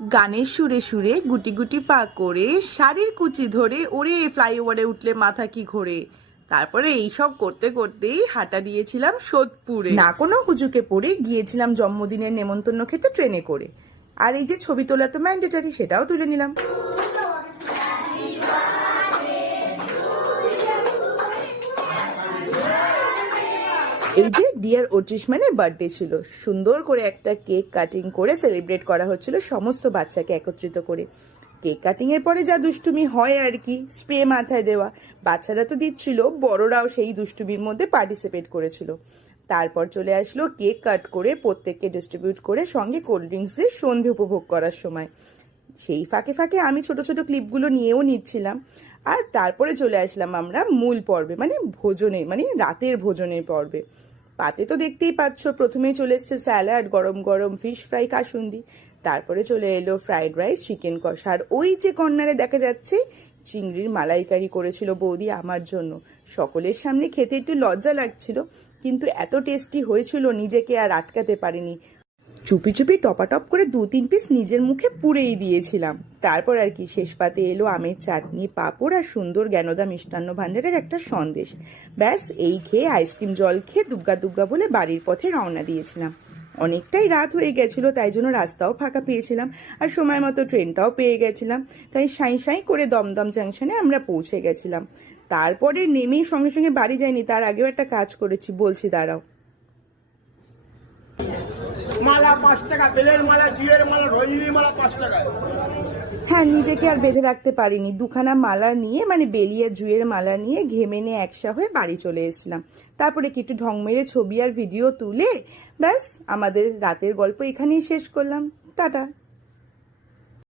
গানের সুরে সুরে গুটি গুটি পা করে শাড়ির কুচি ধরে ওরে ফ্লাইওভারে উঠলে মাথা কি ঘোরে। তারপরে এইসব করতে করতেই হাঁটা দিয়েছিলাম সোদপুরে, না কোনো হুজুকে পড়ে গিয়েছিলাম জন্মদিনের নেমন্তন্ন খেতে ট্রেনে করে। আর এই যে ছবি তোলা তো ম্যান্ডেটারি, সেটাও তুলে নিলাম। এই যে ডিয়ার ওট্রিশম্যানের বার্থডে ছিল, সুন্দর করে একটা কেক কাটিং করে সেলিব্রেট করা হচ্ছিল সমস্ত বাচ্চাকে একত্রিত করে। কেক কাটিং এর পরে যা দুষ্টুমি হয় আর কি, স্প্রে মাথায় দেওয়া, বাচ্চারা তো দিচ্ছিল, বড়রাও সেই দুষ্টুমির মধ্যে পার্টিসিপেট করেছিল। তারপর চলে আসলো কেক কাট করে প্রত্যেককে ডিস্ট্রিবিউট করে সঙ্গে কোল্ড ড্রিঙ্কস দিয়ে সন্ধে উপভোগ করার সময়। সেই ফাঁকে ফাঁকে আমি ছোট ছোট ক্লিপগুলো নিয়েও নিচ্ছিলাম। আর তারপরে চলে আসলাম আমরা মূল পর্বে, মানে ভোজনে, মানে রাতের ভোজনের পর্বে। পাতে তো দেখতেই পাচ্ছ, প্রথমেই চলে এসছে স্যালাড, গরম গরম ফিশ ফ্রাই কাসুন্দি, তারপরে চলে এলো ফ্রাইড রাইস, চিকেন কষা, আর ওই যে কর্নারে দেখা যাচ্ছে চিংড়ির মালাইকারি করেছিল বৌদি আমার জন্য। সকলের সামনে খেতে একটু লজ্জা লাগছিল, কিন্তু এত টেস্টি হয়েছিল নিজেকে আর আটকাতে পারিনি। চুপি চুপি টপাটপ করে 2-3 পিস নিজের মুখে পুরেই দিয়েছিলাম। তারপর আর কি শেষ পাতে এলো আমের চাটনি, পাঁপড় আর সুন্দর জ্ঞানদা মিষ্টান্ন ভাণ্ডারের একটা সন্দেশ। ব্যাস এই খেয়ে আইসক্রিম জল খেয়ে দুগ্গা দুগ্গা বলে বাড়ির পথে রওনা দিয়েছিলাম। অনেকটাই রাত হয়ে গেছিলো, তাই জন্য রাস্তাও ফাঁকা পেয়েছিলাম আর সময় মতো ট্রেনটাও পেয়ে গেছিলাম। তাই সাঁই সাঁই করে দমদম জাংশনে আমরা পৌঁছে গেছিলাম। তারপরে নেমেই সঙ্গে সঙ্গে বাড়ি যাইনি, তার আগেও একটা কাজ করেছি, বলছি দাঁড়াও। মালা 5 টাকা, বেলের মালা, জিয়ের মালা, রজনীর মালা 5 টাকায়। হ্যাঁ, নিজেকে আর বেঁধে রাখতে পারিনি, দুখানা মালা নিয়ে, মানে বেলিয়া জুয়ের মালা নিয়ে ঘেমে নিয়ে একসা হয়ে বাড়ি চলে এসেছিলাম। তারপরে কি একটু ঢং মেরে ছবি আর ভিডিও তুলে ব্যাস আমাদের রাতের গল্প এখানেই শেষ করলাম। টাটা।